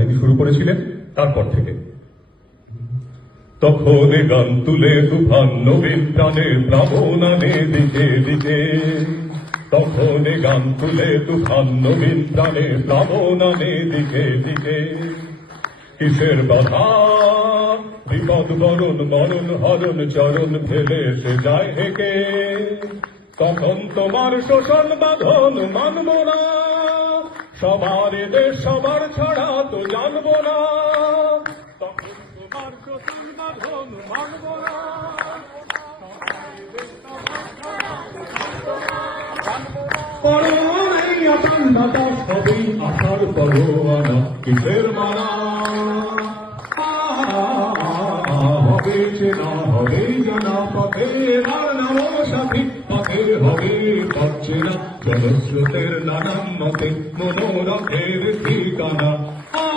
তিনি শুরু করেছিলেন তারপর থেকে। তখন গান তুলে তুফান নবীন প্রাণে প্লাবনানে দিকে দিকে, তখন গান তুলে তুফান নবীন প্রাণে প্লাবনানে দিকে দিকে। কিসের বাধা বিপদ বরণ মরণ হরণ চরণ ফেলে সে যায় হেকে, তখন তোমার শোষণ বাঁধন মানব না, সবার দেশ সবার ছাড়া তো জানবো না, তখন তোমার শোষণ বাঁধন মানব না, সবই আশার পরোয়ানা, কিসের মানা হবে চেনা হবে জানা, পথে নাম সাথী পথে হবে পাচ্ছে না, জলস্রোতের নানান মতে মনোরথের ঠিকানা।